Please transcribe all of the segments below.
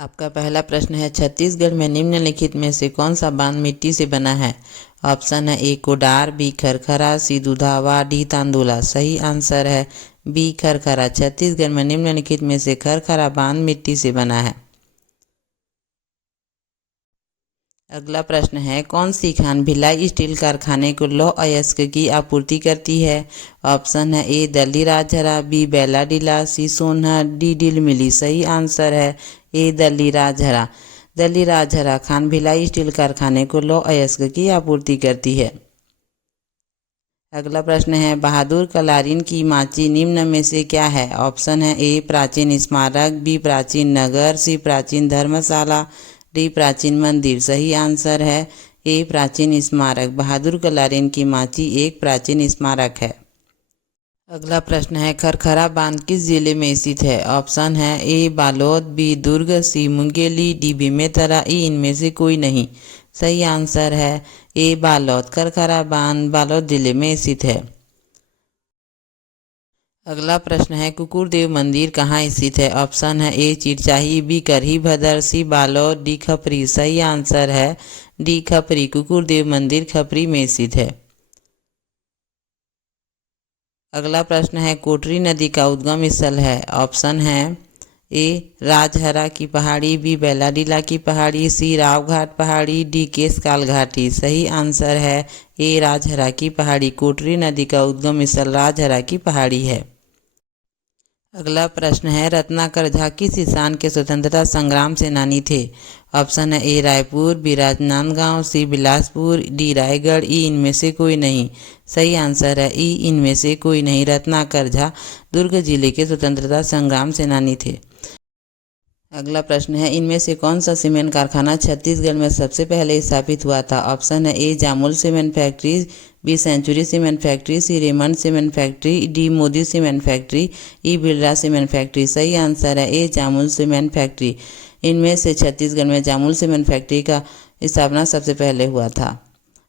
आपका पहला प्रश्न है, छत्तीसगढ़ में निम्नलिखित में से कौन सा बांध मिट्टी से बना है। ऑप्शन है ए कोडार, बी खरखरा, सी दुधावा, डी तांदुला। सही आंसर है बी खरखरा। छत्तीसगढ़ में निम्नलिखित में से खरखरा बांध मिट्टी से बना है। अगला प्रश्न है, कौन सी खान भिलाई स्टील कारखाने को लौह अयस्क की आपूर्ति करती है। ऑप्शन है ए दल्ली राजहरा, बी बैलाडीला, सी सोनहर, डी डील मिली। सही आंसर है ए दल्ली राजहरा। दल्ली राजहरा खान भिलाई स्टील कारखाने को लौह अयस्क की आपूर्ति करती है। अगला प्रश्न है, बहादुर कलारीन की माची निम्न में से क्या है। ऑप्शन है ए प्राचीन स्मारक, बी प्राचीन नगर, सी प्राचीन धर्मशाला, डी प्राचीन मंदिर। सही आंसर है ए प्राचीन स्मारक। बहादुर कलारीन की माची एक प्राचीन स्मारक है। अगला प्रश्न है, खरखरा बांध किस जिले में स्थित है। ऑप्शन है ए बालोद, बी दुर्ग, सी मुंगेली, डी बेमेतरा, ई इनमें से कोई नहीं। सही आंसर है ए बालोद। खरखरा बांध बालोद जिले में स्थित है। अगला प्रश्न है, कुकुरदेव मंदिर कहाँ स्थित है। ऑप्शन है ए चिरचाही, बी करही भदर, सी बालोद, डी खपरी। सही आंसर है डी खपरी। कुकुरदेव मंदिर खपरी में स्थित है। अगला प्रश्न है, कोटरी नदी का उद्गम स्थल है। ऑप्शन है ए राजहरा की पहाड़ी, बी बैलाडीला की पहाड़ी, सी रावघाट पहाड़ी, डी केशकाल घाटी। सही आंसर है ए राजहरा की पहाड़ी। कोटरी नदी का उद्गम स्थल राजहरा की पहाड़ी है। अगला प्रश्न है, रत्नाकर झा किस स्थान के स्वतंत्रता संग्राम सेनानी थे। ऑप्शन है ए रायपुर, बी राजनांदगांव, सी बिलासपुर, डी रायगढ़, ई इनमें से कोई नहीं। सही आंसर है ई इनमें से कोई नहीं। रत्नाकर झा दुर्ग जिले के स्वतंत्रता संग्राम सेनानी थे। अगला प्रश्न है, इनमें से कौन सा सीमेंट कारखाना छत्तीसगढ़ में सबसे पहले स्थापित हुआ था। ऑप्शन है A Jamul cement factory, B century cement factory, C Raymond cement factory, D Modi cement factory, E Birla cement factory. सही आंसर है ए जामुल सीमेंट फैक्ट्री। इनमें से छत्तीसगढ़ में जामुल सीमेंट फैक्ट्री का स्थापना सबसे पहले हुआ था।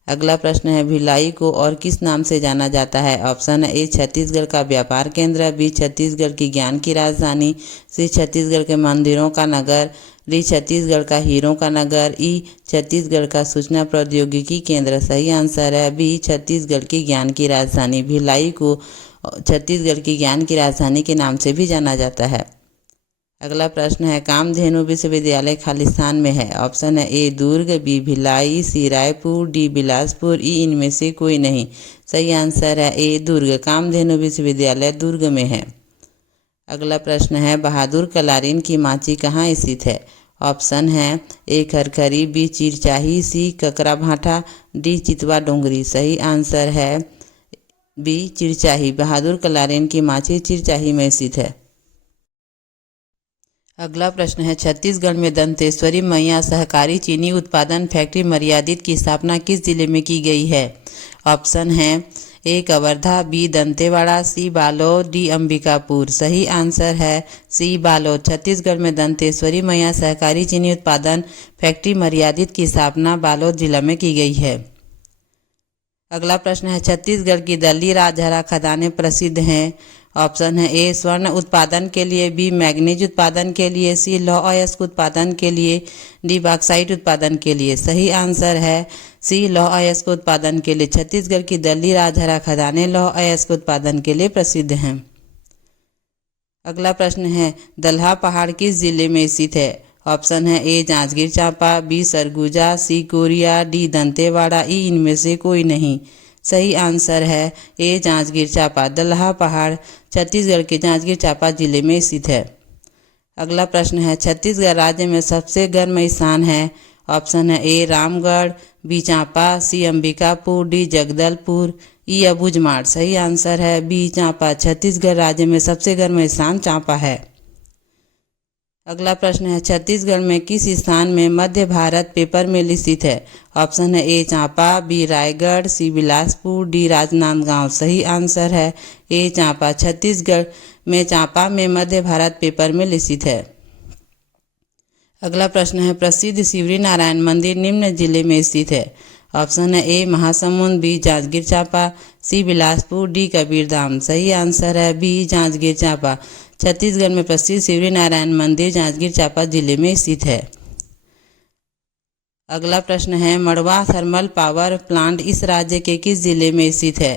अगला प्रश्न है, भिलाई को और किस नाम से जाना जाता है। ऑप्शन है ए छत्तीसगढ़ का व्यापार केंद्र, बी छत्तीसगढ़ की ज्ञान की राजधानी, सी छत्तीसगढ़ के मंदिरों का नगर, डी छत्तीसगढ़ का हीरों का नगर, ई छत्तीसगढ़ का सूचना प्रौद्योगिकी केंद्र। सही आंसर है बी छत्तीसगढ़ की ज्ञान की राजधानी। भिलाई को छत्तीसगढ़ की ज्ञान की राजधानी के नाम से भी जाना जाता है। अगला प्रश्न है, कामधेनु विश्वविद्यालय खालिस्तान में है। ऑप्शन है ए दुर्ग, बी भिलाई, सी रायपुर, डी बिलासपुर, ई इनमें से कोई नहीं। सही आंसर है ए दुर्ग। कामधेनु विश्वविद्यालय दुर्ग में है। अगला प्रश्न है, बहादुर कलारीन की माची कहाँ स्थित है। ऑप्शन है ए खरखरी, बी चिरचाही, सी ककरा भाठा, डी चितवा डोंगरी। सही आंसर है बी चिरचाही। बहादुर कलारीन की माची चिरचाही में स्थित है। अगला प्रश्न है, छत्तीसगढ़ में दंतेश्वरी मैया सहकारी चीनी उत्पादन फैक्ट्री मर्यादित की स्थापना किस जिले में की गई है। ऑप्शन है ए कवर्धा, बी दंतेवाड़ा, सी बालोद, डी अंबिकापुर। सही आंसर है सी बालोद। छत्तीसगढ़ में दंतेश्वरी मैया सहकारी चीनी उत्पादन फैक्ट्री मर्यादित की स्थापना बालोद जिला में की गई है। अगला प्रश्न है, छत्तीसगढ़ की दल्ली राजहरा खदानें प्रसिद्ध हैं। ऑप्शन है ए स्वर्ण उत्पादन के लिए, बी मैग्नीज उत्पादन के लिए, सी लौह अयस्क उत्पादन के लिए, डी बॉक्साइट उत्पादन के लिए। सही आंसर है सी लौह अयस्क उत्पादन के लिए। छत्तीसगढ़ की दल्ली राजहरा खदानें लौह अयस्क उत्पादन के लिए प्रसिद्ध हैं। अगला प्रश्न है, दल्हा पहाड़ किस जिले में स्थित है। ऑप्शन है ए जांजगीर चांपा, बी सरगुजा, सी कोरिया, डी दंतेवाड़ा, ई इनमें से कोई नहीं। सही आंसर है ए जांजगीर चांपा। दल्हा पहाड़ छत्तीसगढ़ के जांजगीर चांपा जिले में स्थित है। अगला प्रश्न है, छत्तीसगढ़ राज्य में सबसे गर्म स्थान है। ऑप्शन है ए रामगढ़, बी चांपा, सी अंबिकापुर, डी जगदलपुर, ई अबूझमाड़। सही आंसर है बी चांपा। छत्तीसगढ़ राज्य में सबसे गर्म स्थान चांपा है। अगला प्रश्न है, छत्तीसगढ़ में किस स्थान में मध्य भारत पेपर मिल स्थित है। ऑप्शन है ए चांपा, बी रायगढ़, सी बिलासपुर, डी राजनांदगांव। सही आंसर है ए चांपा। छत्तीसगढ़ में चांपा में मध्य भारत पेपर मिल स्थित है। अगला प्रश्न है, प्रसिद्ध शिवरी नारायण मंदिर निम्न जिले में स्थित है। ऑप्शन है ए महासमुंद, बी जांजगीर चांपा, सी बिलासपुर, डी कबीरधाम। सही आंसर है बी जांजगीर चांपा। छत्तीसगढ़ में प्रसिद्ध शिवरी नारायण मंदिर जांजगीर चांपा जिले में स्थित है। अगला प्रश्न है मड़वा थर्मल पावर प्लांट इस राज्य के किस जिले में स्थित है?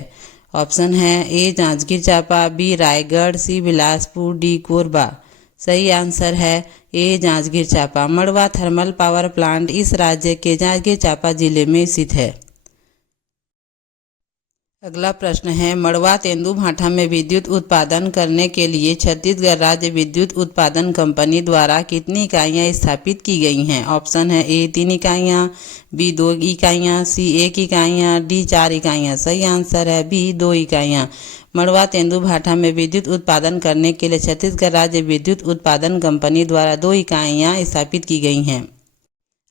ऑप्शन है ए जांजगीर चांपा, बी रायगढ़, सी बिलासपुर, डी कोरबा। सही आंसर है ए जांजगीर चांपा। मड़वा थर्मल पावर प्लांट इस राज्य के जांजगीर चांपा जिले में स्थित है। अगला प्रश्न है मड़वा तेंदूभाठा में विद्युत उत्पादन करने के लिए छत्तीसगढ़ राज्य विद्युत उत्पादन कंपनी द्वारा कितनी इकाइयां स्थापित की गई हैं? ऑप्शन है ए 3 इकाइयां, बी 2 इकाइयां, सी 1 इकाइयां, डी 4 इकाइयां। सही आंसर है बी 2 इकाइयां। मड़वा तेंदूभाठा में विद्युत उत्पादन करने के लिए छत्तीसगढ़ राज्य विद्युत उत्पादन कंपनी द्वारा 2 इकाइयां स्थापित की गई हैं।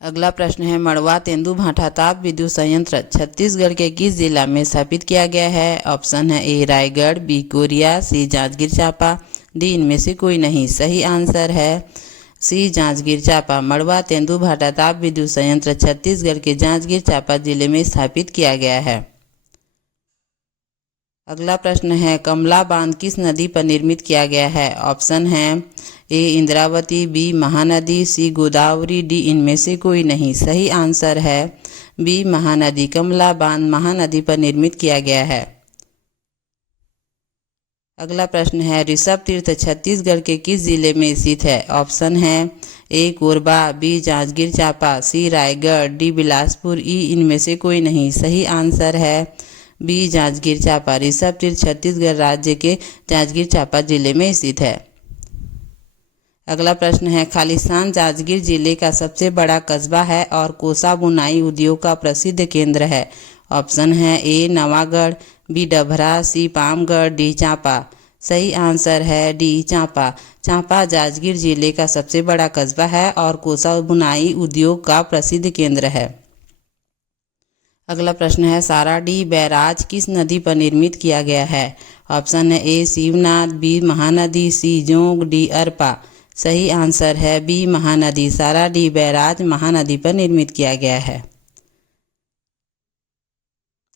अगला प्रश्न है मड़वा तेंदूभाठा ताप विद्युत संयंत्र छत्तीसगढ़ के किस जिला में स्थापित किया गया है? ऑप्शन है ए रायगढ़, बी कोरिया, सी जांजगीर चांपा, डी इनमें से कोई नहीं। सही आंसर है सी जांजगीर चांपा। मड़वा तेंदूभाठा ताप विद्युत संयंत्र छत्तीसगढ़ के जांजगीर चांपा जिले में स्थापित किया गया है। अगला प्रश्न है कमला बांध किस नदी पर निर्मित किया गया है? ऑप्शन है ए इंद्रावती, बी महानदी, सी गोदावरी, डी इनमें से कोई नहीं। सही आंसर है बी महानदी। कमला बांध महानदी पर निर्मित किया गया है। अगला प्रश्न है ऋषभ तीर्थ छत्तीसगढ़ के किस जिले में स्थित है? ऑप्शन है ए कोरबा, बी जांजगीर चांपा, सी रायगढ़, डी बिलासपुर, ई इनमें से कोई नहीं। सही आंसर है बी जांजगीर चांपा। ऋषभ तीर्थ छत्तीसगढ़ राज्य के जांजगीर चांपा जिले में स्थित है। अगला प्रश्न है खालिस्तान जांजगीर जिले का सबसे बड़ा कस्बा है और कोसा बुनाई उद्योग का प्रसिद्ध केंद्र है। ऑप्शन है ए नवागढ़, बी डभरा, सी पामगढ़, डी चांपा। सही आंसर है डी चांपा। चांपा जांजगीर जिले का सबसे बड़ा कस्बा है और कोसा बुनाई उद्योग का प्रसिद्ध केंद्र है। अगला प्रश्न है साराडीह बैराज किस नदी पर निर्मित किया गया है? ऑप्शन है ए शिवनाथ, बी महानदी, सी जोंग, डी अरपा। सही आंसर है बी महानदी। साराडीह बैराज महानदी पर निर्मित किया गया है।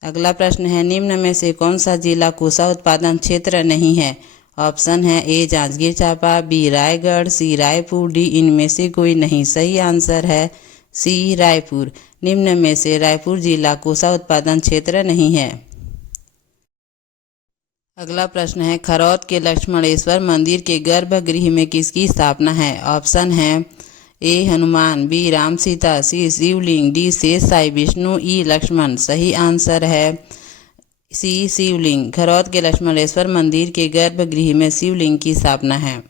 अगला प्रश्न है निम्न में से कौन सा जिला कोसा उत्पादन क्षेत्र नहीं है? ऑप्शन है ए जांजगीर चांपा, बी रायगढ़, सी रायपुर, डी इनमें से कोई नहीं। सही आंसर है सी रायपुर। निम्न में से रायपुर जिला कोसा उत्पादन क्षेत्र नहीं है। अगला प्रश्न है खरौद के लक्ष्मणेश्वर मंदिर के गर्भगृह में किसकी स्थापना है? ऑप्शन है ए हनुमान, बी राम सीता, सी शिवलिंग, डी शेष साई विष्णु, ई लक्ष्मण। सही आंसर है सी शिवलिंग। खरौद के लक्ष्मणेश्वर मंदिर के गर्भगृह में शिवलिंग की स्थापना है।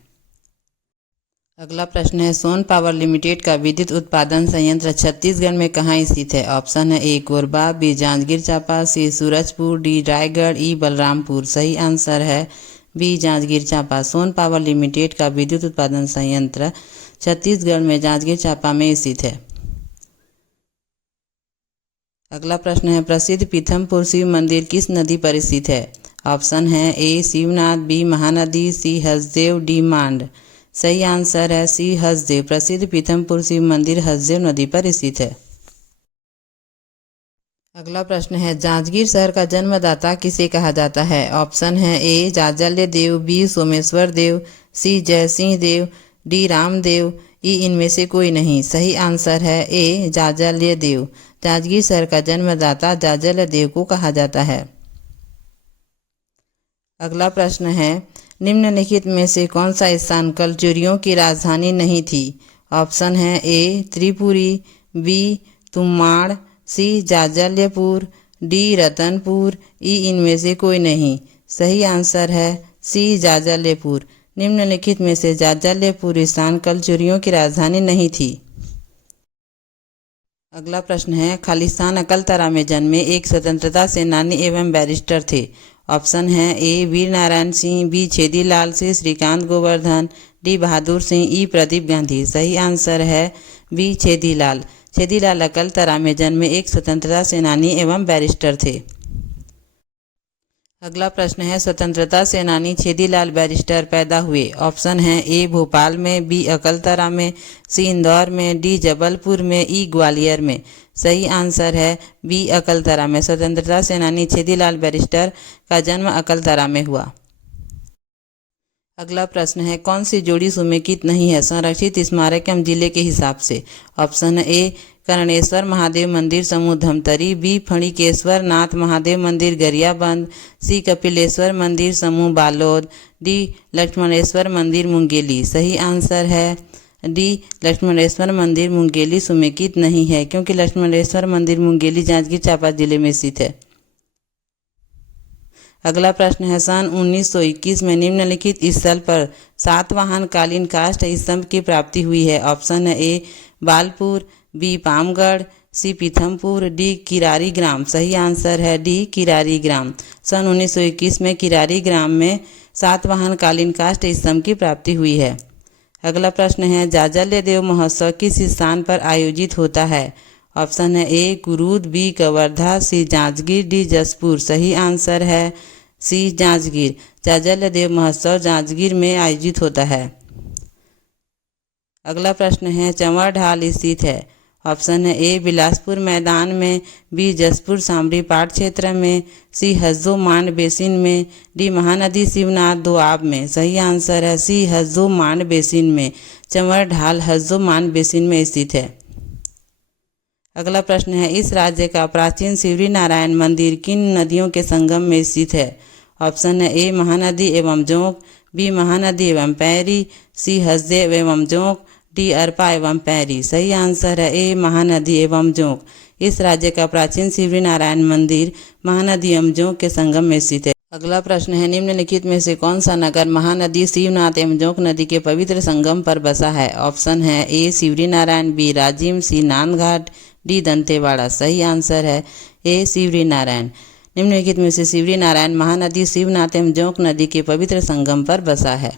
अगला प्रश्न है सोन पावर लिमिटेड का विद्युत उत्पादन संयंत्र छत्तीसगढ़ में कहाँ स्थित है? ऑप्शन है ए कोरबा, बी जांजगीर चांपा, सी सूरजपुर, डी रायगढ़, ई बलरामपुर। सही आंसर है बी जांजगीर चांपा। सोन पावर लिमिटेड का विद्युत उत्पादन संयंत्र छत्तीसगढ़ में जांजगीर चांपा में स्थित है। अगला प्रश्न है प्रसिद्ध पीथमपुर शिव मंदिर किस नदी पर स्थित है? ऑप्शन है ए शिवनाथ, बी महानदी, सी हसदेव, डी मांड। सही आंसर है सी हसदेव। प्रसिद्ध पीथमपुर शिव मंदिर हसदेव नदी पर स्थित है। अगला प्रश्न है जांजगीर शहर का जन्मदाता किसे कहा जाता है? ऑप्शन है ए जाजल्य देव, बी सोमेश्वर देव, सी जयसिंह देव, डी रामदेव, ई इनमें से कोई नहीं। सही आंसर है ए जाजल्य देव। जांजगीर शहर का जन्मदाता जाजल्य देव को कहा जाता है। अगला प्रश्न है निम्नलिखित में से कौन सा स्थान कलचुरियों की राजधानी नहीं थी? ऑप्शन है ए त्रिपुरी, बी तुम्माड़, सी जाजल्यपुर, डी रतनपुर, ई इनमें से कोई नहीं। सही आंसर है सी जाजल्यपुर। निम्नलिखित में से जाजल्यपुर स्थान कलचुरियों की राजधानी नहीं थी। अगला प्रश्न है खालिस्तान अकलतरा में जन्मे एक स्वतंत्रता सेनानी एवं बैरिस्टर थे। ऑप्शन है ए वीर नारायण सिंह, बी छेदीलाल, सी श्रीकांत गोवर्धन, डी बहादुर सिंह, ई प्रदीप गांधी। सही आंसर है बी छेदीलाल। छेदीलाल अकलतरा में जन्मे एक स्वतंत्रता सेनानी एवं बैरिस्टर थे। अगला प्रश्न है स्वतंत्रता सेनानी छेदीलाल बैरिस्टर पैदा हुए। ऑप्शन है ए भोपाल में, बी अकलतरा में, सी इंदौर में, डी जबलपुर में, ई ग्वालियर में। सही आंसर है बी अकलतरा में। स्वतंत्रता सेनानी छेदीलाल बैरिस्टर का जन्म अकलतरा में हुआ। अगला प्रश्न है, कौन सी जोड़ी समेकित नहीं है संरक्षित स्मारक एवं जिले के हिसाब से? ऑप्शन ए कर्णेश्वर महादेव मंदिर समूह धमतरी, बी फणिकेश्वर नाथ महादेव मंदिर गरियाबंद, सी कपिलेश्वर मंदिर समूह बालोद, डी लक्ष्मणेश्वर मंदिर मुंगेली। सही आंसर है डी लक्ष्मणेश्वर मंदिर मुंगेली समेकित नहीं है, क्योंकि लक्ष्मणेश्वर मंदिर मुंगेली जांजगीर चांपा जिले में स्थित है। अगला प्रश्न है, सन 1921 में निम्नलिखित स्थल पर सातवाहन कालीन काष्ठ स्तंभ की प्राप्ति हुई है। ऑप्शन है ए बालपुर, बी पामगढ़, सी पीथमपुर, डी किरारी ग्राम। सही आंसर है डी किरारी ग्राम। सन 1921 में किरारी ग्राम में सातवाहन कालीन काष्ठ स्तंभ की प्राप्ति हुई है। अगला प्रश्न है, जाजल्य देव महोत्सव किस स्थान पर आयोजित होता है? ऑप्शन है ए कुरूद, बी कवर्धा, सी जांजगीर, डी जसपुर। सही आंसर है सी जांजगीर। जाजल्य देव महोत्सव जांजगीर में आयोजित होता है। अगला प्रश्न है, चंवर ढाल स्थित है। ऑप्शन है ए बिलासपुर मैदान में, बी जसपुर सामरी पाट क्षेत्र में, सी हज्जो मांड बेसिन में, डी महानदी शिवनाथ दोआब में। सही आंसर है सी हज्जो मांड बेसिन में। चंवर ढाल हज्जो मांड बेसिन में स्थित है। अगला प्रश्न है, इस राज्य का प्राचीन शिवरी नारायण मंदिर किन नदियों के संगम में स्थित है? ऑप्शन है ए महानदी एवं जोंक, बी महानदी एवं पैरी, सी हसदेव एवं जोंक, डी अरपा एवं पैरी। सही आंसर है ए महानदी एवं जोंक। इस राज्य का प्राचीन शिवरी नारायण मंदिर महानदी एवं जोंक के संगम में स्थित है। अगला प्रश्न है, निम्नलिखित में से कौन सा नगर महानदी शिवनाथ एवं जोंक नदी के पवित्र संगम पर बसा है? ऑप्शन है ए शिवरी नारायण, बी राजिम, सी नांदघाट, डी दंतेवाड़ा। सही आंसर है ए शिवरी नारायण। निम्नलिखित में से शिवरी नारायण महानदी शिवनाथ एवं जोंक नदी के पवित्र संगम पर बसा है।